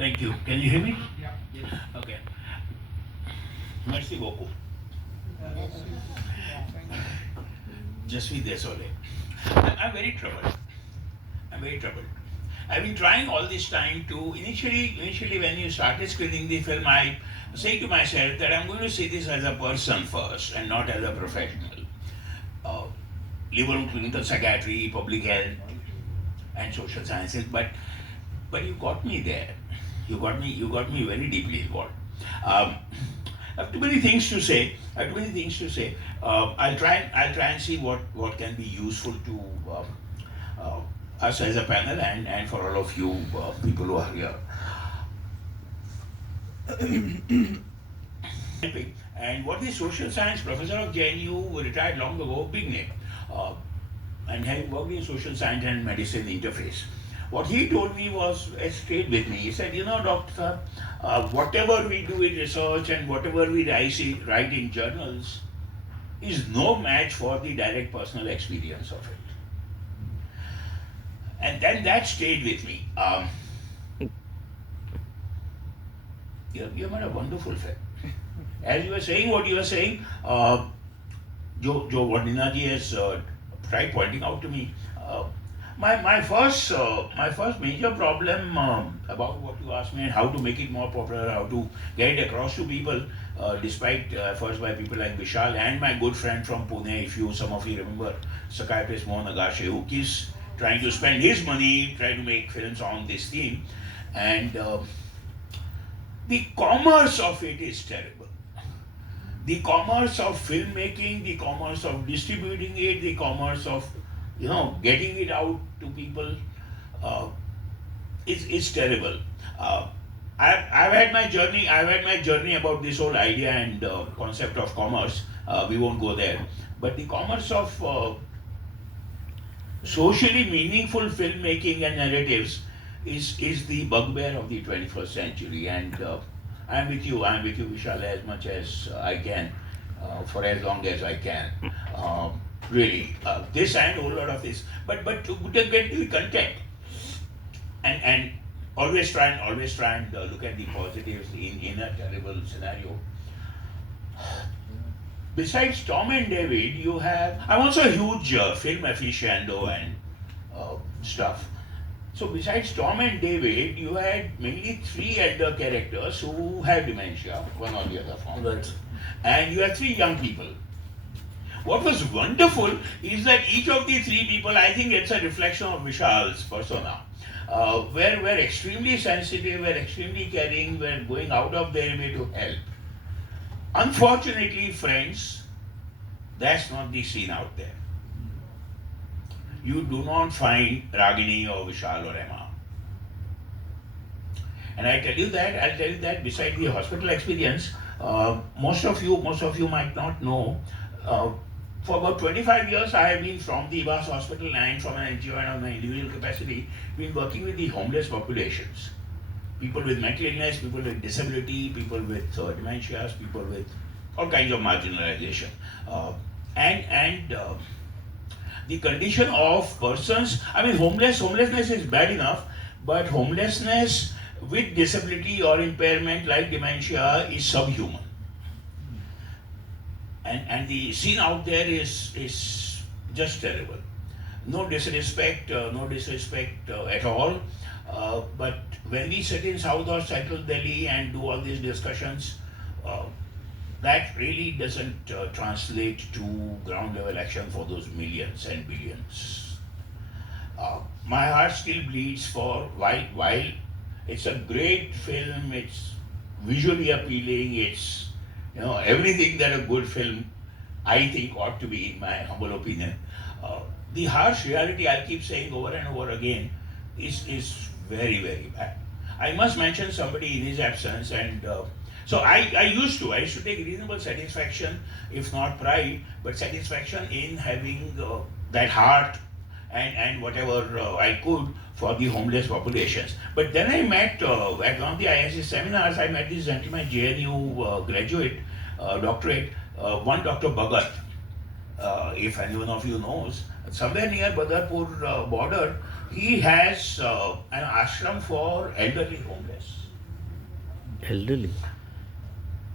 Thank you. Can you hear me? Okay. Merci beaucoup. Je suis désolé. I'm very troubled. I'm very troubled. I've been trying all this time to initially when you started screening the film, I say to myself that I'm going to see this as a person first and not as a professional. Uh, Liberal clinical psychiatry, public health, and social sciences, but you got me there. You got me very deeply involved. Um, I have too many things to say. I have too many things to say. I'll try and see what can be useful to uh, us as a panel and for all of you people who are here. And what is social science professor of JNU, retired long ago, big name, uh, and having worked in social science and medicine interface. What he told me was, stayed with me. He said, doctor, whatever we do in research and whatever we write in journals is no match for the direct personal experience of it. And then that stayed with me. You made a wonderful film. As you were saying what you were saying, Joe Vardinaji has tried pointing out to me. My first major problem about what you asked me and how to make it more popular, how to get it across to people, despite efforts by people like Vishal and my good friend from Pune, if some of you remember, psychiatrist Mohan Agashe, who keeps trying to spend his money, trying to make films on this theme, and the commerce of it is terrible. The commerce of filmmaking, the commerce of distributing it, the commerce of getting it out to people uh, is terrible. Uh, I've had my journey. I've had my journey about this whole idea and concept of commerce. We won't go there, but the commerce of socially meaningful filmmaking and narratives is the bugbear of the 21st century. And I'm with you. I'm with you, Vishal, as much as I can, for as long as I can. Really, this and a whole lot of this. But to get to be content and always try and look at the positives in a terrible scenario. Besides Tom and David, you have. I'm also a huge film aficionado and stuff. So besides Tom and David, you had mainly three elder characters who have dementia, one or the other form. Right. And you have three young people. What was wonderful is that each of the three people, I think it's a reflection of Vishal's persona, were extremely sensitive, were extremely caring, were going out of their way to help. Unfortunately, friends, that's not the scene out there. You do not find Ragini or Vishal or Emma. And I'll tell you that beside the hospital experience, most of you might not know. For about 25 years, I have been from the IBAS hospital and from an NGO and on my individual capacity, been working with the homeless populations. People with mental illness, people with disability, people with dementias, people with all kinds of marginalization. And the condition of persons, I mean, homelessness is bad enough, but homelessness with disability or impairment like dementia is subhuman. And the scene out there is just terrible. No disrespect at all. But when we sit in South or Central Delhi and do all these discussions, uh, that really doesn't translate to ground level action for those millions and billions. My heart still bleeds for while it's a great film, it's visually appealing, it's everything that a good film I think ought to be, in my humble opinion. The harsh reality, I'll keep saying over and over again, is very, very bad. I must mention somebody in his absence, and so I used to take reasonable satisfaction, if not pride, but satisfaction in having that heart and whatever I could for the homeless populations. But then I met at one of the ISC seminars, I met this gentleman, JNU graduate, doctorate, one Dr. Bhagat, if anyone of you knows, somewhere near Badarpur border, he has an ashram for elderly homeless. Elderly.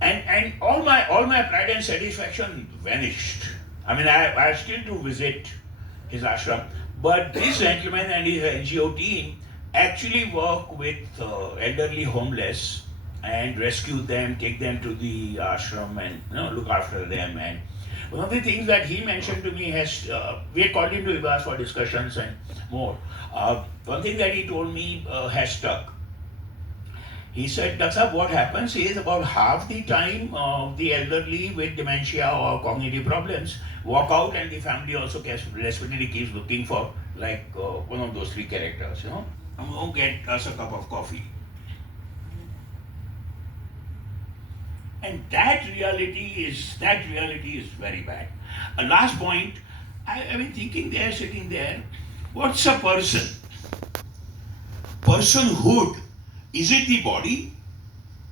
And all my pride and satisfaction vanished. I mean, I still do visit his ashram, but this gentleman and his NGO team actually work with elderly homeless and rescue them, take them to the ashram, and look after them. And one of the things that he mentioned to me has we had called him to Ibas for discussions and more. One thing that he told me has stuck. He said, Daksa, what happens is about half the time the elderly with dementia or cognitive problems walk out, and the family also desperately keeps looking for like one of those three characters, who get us a cup of coffee. And that reality is very bad. A last point, I've been thinking there, sitting there, what's a person? Personhood. Is it the body?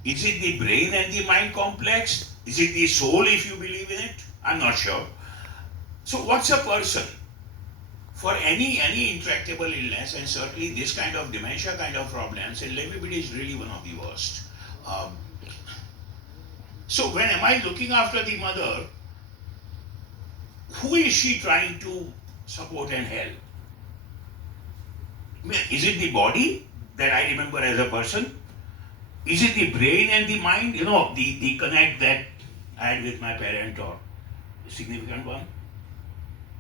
Is it the brain and the mind complex? Is it the soul if you believe in it? I'm not sure. So what's a person? For any intractable illness, and certainly this kind of dementia kind of problems, and levity is really one of the worst. Um, so when am I looking after the mother, who is she trying to support and help? I mean, is it the body that I remember as a person? Is it the brain and the mind? The connect that I had with my parent or significant one?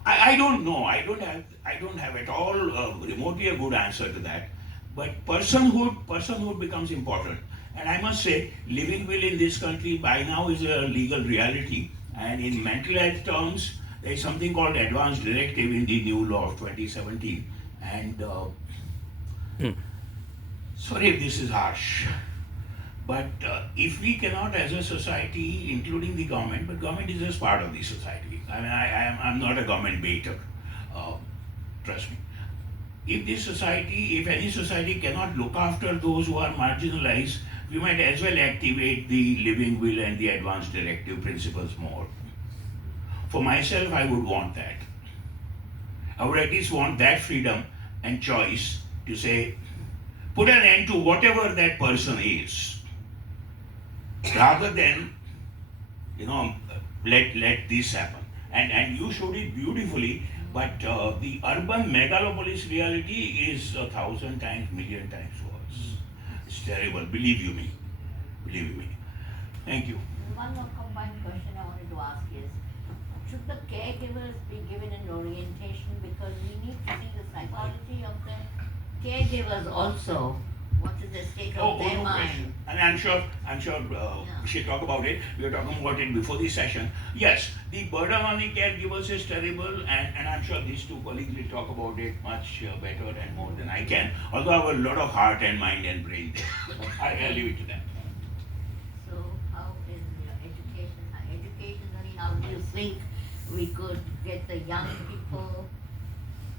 I don't know. I don't have at all remotely a good answer to that. But personhood becomes important. And I must say, living will in this country by now is a legal reality. And in mental health terms, there is something called advance directive in the new law of 2017. And sorry if this is harsh, but if we cannot, as a society, including the government, but government is just part of the society. I mean, I'm not a government baiter. Uh, Trust me. If any society cannot look after those who are marginalized, we might as well activate the living will and the advance directive principles more. For myself, I would want that. I would at least want that freedom and choice to say, put an end to whatever that person is, rather than let this happen. And you showed it beautifully, but the urban megalopolis reality is 1,000 times, million times worse. It's terrible. Believe you me. Thank you. One more combined question I wanted to ask is, should the caregivers be given an orientation, because we need to see the psychology of the caregivers also. What is the state of their No mind? question. And I'm sure we should talk about it. We were talking about it before the session. Yes, the burden on the caregivers is terrible, and I'm sure these two colleagues will talk about it much better and more than I can. Although I have a lot of heart and mind and brain there. I'll leave it to them. So how is your education? Educationally, how do you think we could get the young people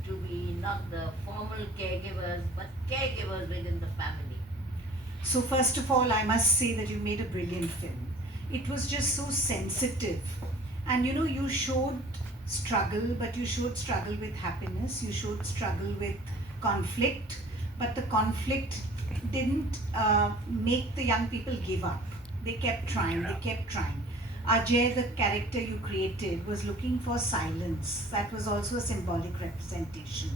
to be not the formal caregivers, but caregivers within the family? So, first of all, I must say that you made a brilliant film. It was just so sensitive. And you showed struggle, but you showed struggle with happiness, you showed struggle with conflict, but the conflict didn't make the young people give up. They kept trying, they kept trying. Ajay, the character you created, was looking for silence. That was also a symbolic representation.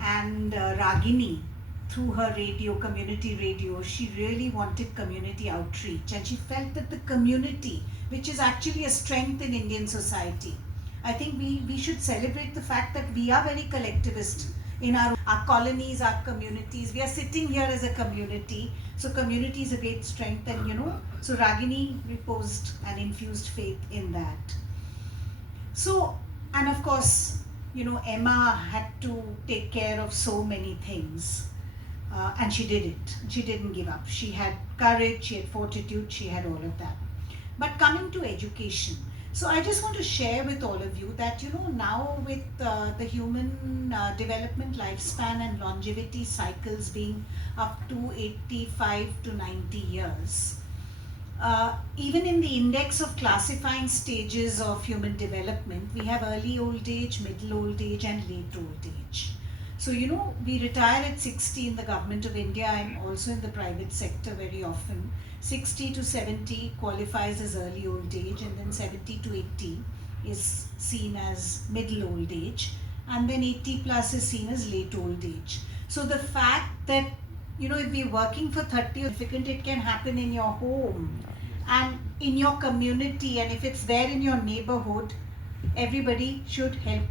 And Ragini, through her radio, community radio, she really wanted community outreach, and she felt that the community, which is actually a strength in Indian society, I think we should celebrate the fact that we are very collectivist in our colonies, our communities. We are sitting here as a community, so community is a great strength, and so Ragini reposed and infused faith in that. So, and of course, Emma had to take care of so many things. And she did it. She didn't give up. She had courage, she had fortitude, she had all of that. But coming to education, so I just want to share with all of you that, now with the human development lifespan and longevity cycles being up to 85 to 90 years, even in the index of classifying stages of human development, we have early old age, middle old age, and late old age. So, we retire at 60 in the government of India and also in the private sector very often. 60 to 70 qualifies as early old age, and then 70 to 80 is seen as middle old age, and then 80 plus is seen as late old age. So, the fact that if we're working for 30 or significant, it can happen in your home and in your community, and if it's there in your neighborhood, everybody should help out.